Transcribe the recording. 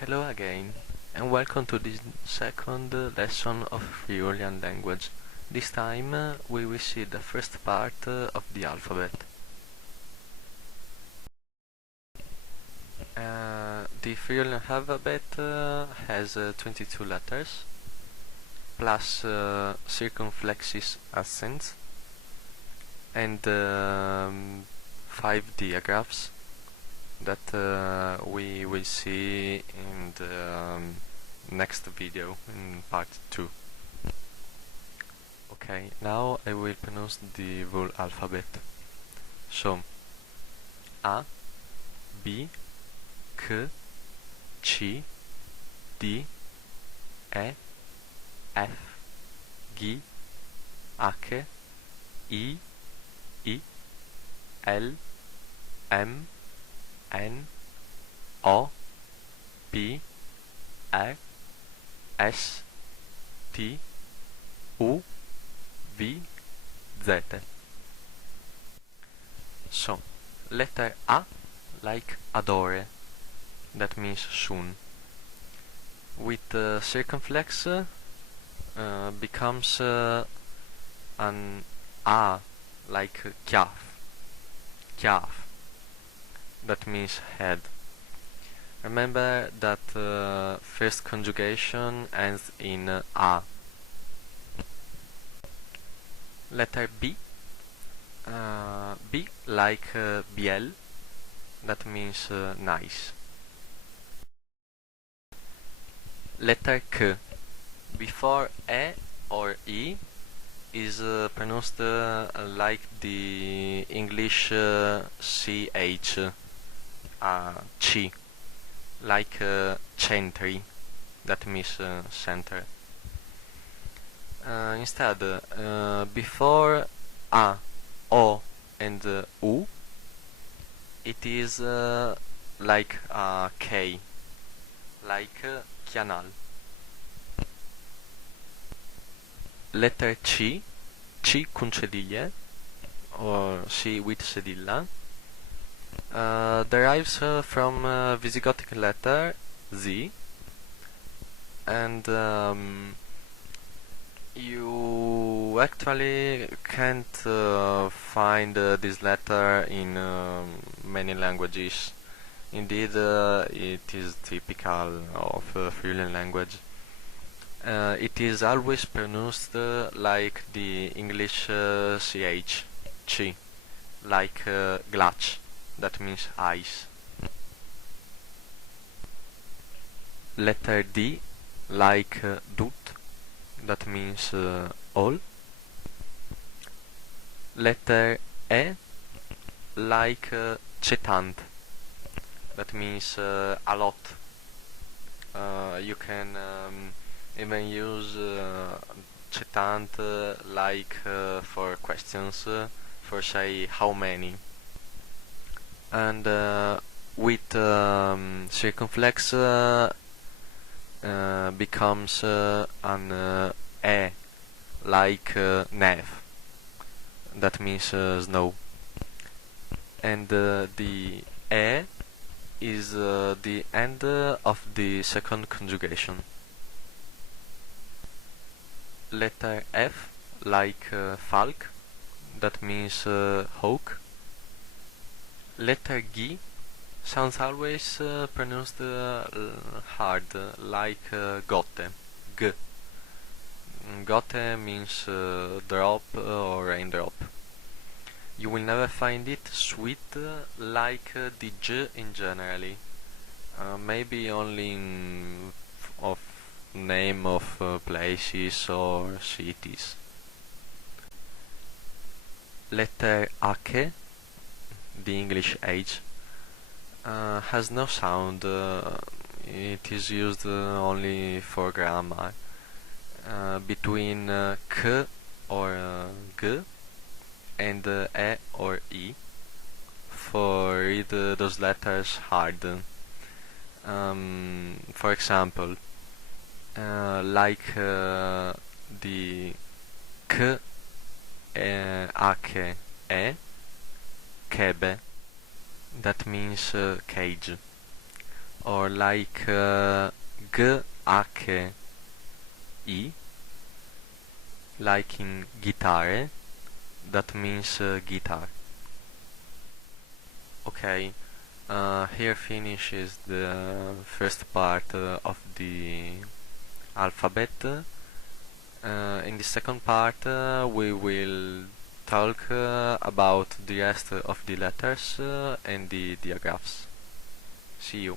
Hello again, and welcome to this second lesson of Friulian language. This time we will see the first part of the alphabet. The Friulian alphabet has 22 letters, plus circumflexes accents, and 5 diagraphs that we will see in the next video, in part 2. Okay, now I will pronounce the whole alphabet. So, A, B, K, C, D, E, F, G, H, I, L, M, N, O, P, R, S, T, U, V, Z. So, letter A, like adore, that means soon. With circumflex becomes an A, like calf, that means head. Remember that first conjugation ends in A. Letter B, B like biel, that means nice. Letter K, before E or I, is pronounced like the English CH, chi, like centri, that means center. Instead, before A, O, and U, it is like K, like canal. Letter C, C con cedille, or C with cedilla, derives from Visigothic letter Z, and you actually can't find this letter in many languages. Indeed, it is typical of Friulian language. It is always pronounced like the English CH, chi, like glach, that means ice. Letter D, like dut, that means all. Letter E, like cetant, that means a lot. You can even use cetant like for questions, for say how many. And with circumflex becomes an E, like neve, that means snow. And the E is the end of the second conjugation. Letter F, like falk, that means hawk. Letter G sounds always pronounced hard, like gote, g. Gote means drop or raindrop. You will never find it sweet like the J in generally. Maybe only in of name of places or cities. Letter H, the English H, has no sound. It is used only for grammar. Between K or G and E or I, for read those letters hard. For example, like the K, H, E, kebe, that means cage. or like G, H, I, like in guitare, that means guitar. Okay, here finishes the first part of the alphabet. In the second part, we will talk about the rest of the letters and the diagraphs. See you.